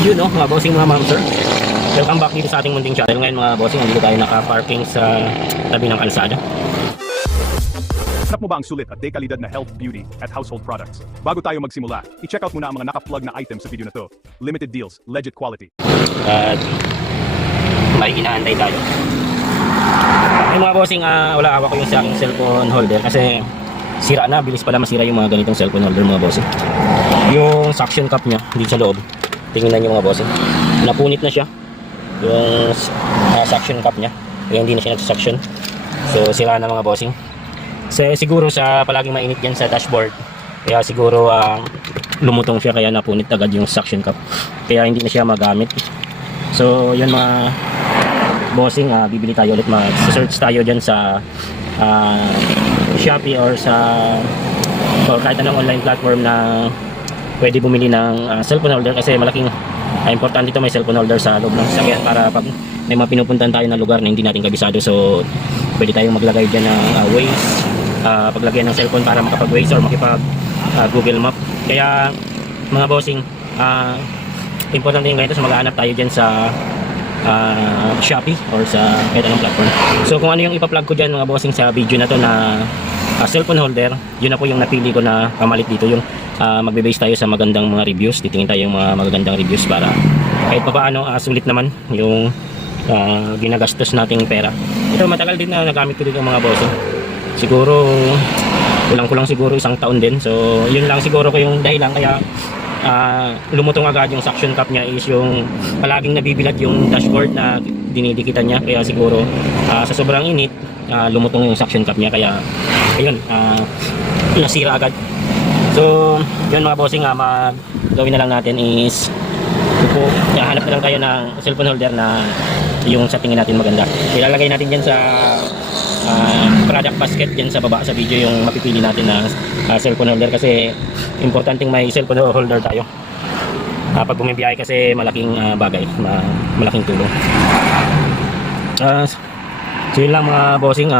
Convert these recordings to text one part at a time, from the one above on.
Yun no, mga bossing, mga ma'am sir, welcome back dito sa ating munting channel. Ngayon mga bossing, andito tayo naka-parking sa tabi ng kalsada. Hanap mo ba ang sulit at dekalidad na health, beauty, at household products? Bago tayo magsimula, i-check out muna ang mga naka-plug na items sa video na to. Limited deals, legit quality. At may inaantay tayo. Ay mga bossing, wala, hawak ko yung sa aking cellphone holder kasi sira na, bilis pala masira yung mga ganitong cellphone holder mga bossing. Yung suction cup nya dito sa loob, tingnan nyo mga bossing, napunit na siya yung suction cup nya, kaya hindi na siya nagsusuction. So sira na mga bossing. So, siguro sa palaging mainit yan sa dashboard, kaya siguro lumutong siya, kaya napunit agad yung suction cup, kaya hindi na siya magamit. So yun mga bossing, bibili tayo ulit, mag-search tayo dyan sa Shopee or kahit anong online platform na pwede bumili ng cellphone holder, kasi malaking importante ito, may cellphone holder sa loob ng sasakyan para pag may mga pinupuntahan tayo na lugar na hindi natin kabisado, so pwede tayong maglagay dyan ng Waze, paglagay ng cellphone para makapag-Waze or makipag Google Map. Kaya mga bossing, importante yung ganito, so maghahanap tayo dyan sa Shopee or sa kahit anong platform. So kung ano yung ipa-plug ko dyan mga bossing sa video na to na cellphone holder, yun na po yung napili ko na pamalit dito. Yung magbe-base tayo sa magandang mga reviews, titingin tayo yung mga magagandang reviews para kahit pa paano sulit naman yung ginagastos nating pera. Ito matagal din na nagamit ko dito mga bossing, siguro kulang-kulang siguro isang taon din. So yun lang siguro ko yung dahilan kaya lumutong agad yung suction cup niya is yung palaging nabibilat yung dashboard na dinidikitan niya, kaya siguro sa sobrang init lumutong yung suction cup niya, kaya ayun, nasira agad. So yun mga bossing, gawin na lang natin is hanap na lang tayo ng cellphone holder na yung sa tingin natin maganda. Ilalagay natin dyan sa product basket dyan sa baba sa video yung mapipili natin na cellphone holder, kasi importanteng may cellphone holder tayo pag bumibiyahe, kasi malaking bagay, malaking tulong. So yun lang mga bossing,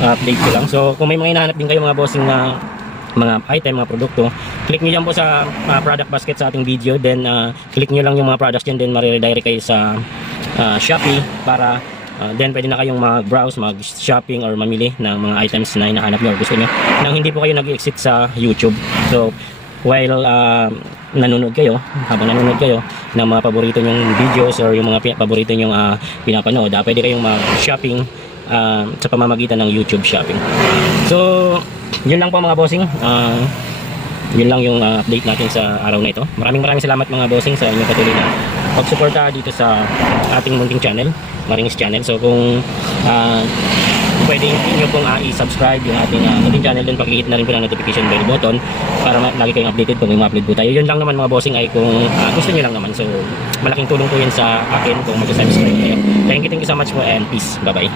update ko lang. So kung may mga hinahanap din kayo mga bossing na mga item, mga produkto, click nyo lang po sa product basket sa ating video, then click nyo lang yung mga products dyan, then mariredirect kayo sa Shopee para then pwede na kayong mag-browse, mag-shopping or mamili ng mga items na hinahanap nyo or gusto nyo nang hindi po kayo nag-exit sa YouTube. So while nanonood kayo, habang nanonood kayo ng mga paborito nyong videos or yung mga paborito nyong pinapanood, pwede kayong mag-shopping sa pamamagitan ng YouTube shopping. So yun lang po mga bossing, yun lang yung update natin sa araw na ito. Maraming salamat mga bossing sa inyong patuloy na pagsuporta dito sa ating munting channel, Marinis Channel. So kung pwede nyo pong i-subscribe yung ating munting channel, then pakihit na rin po ng notification bell button para lagi kayong updated kung may ma-upload po tayo. Yun lang naman mga bossing, ay kung gusto nyo lang naman. So malaking tulong po yun sa akin kung mag-subscribe kayo. Thank you so much po, and peace. Bye bye.